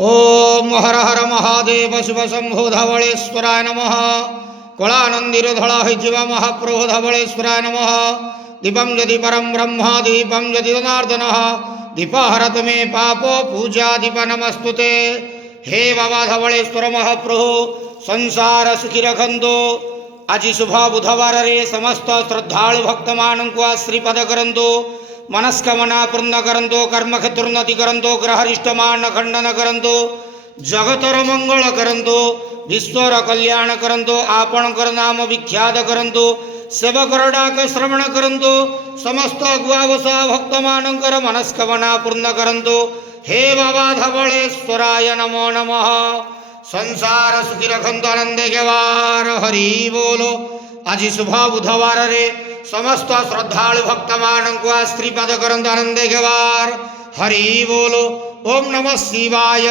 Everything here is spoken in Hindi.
ओम हर हर महादेव शिव शंभो धवलेश्वराय नमः। कलानंदीर धड़ा होइथिबा महाप्रभु धवलेश्वराय नमः। दीपम यदि परम ब्रह्म दीपम यदि जनार्दन दीपहरत मे पापो पूजा दीप नमस्तुते। हे बाबा धवलेश्वर महाप्रभु संसार सुखी रखंतो। आज शुभ बुधवार रे समस्त श्रद्धालु भक्त मान को आश्रीपद करंतो। मनस्कामना पूर्ण करंतो, कर्म क्षेत्रोन्नति करंतो, ग्रहरिष्टमान खंडन करंतो, जगतर मंगल करंतो, विश्वर कल्याण करंतो, आपणकर नाम विख्यात करंतो, सेवकर डाक श्रवण करंतो, समस्त गुआवसा भक्त मानकर मनस्कामना पूर्ण करंतो। हे बाबा धवलेश्वराय नमो नमः। संसार सुखी रखंतो, आनंदे गेवार हरि बोलो। आज शुभ बुधवार रे समस्त श्रद्धालु भक्त मान को आश्रीपद करंतो, आनंदे गेवार हरि बोलो। ओम नमः शिवाय।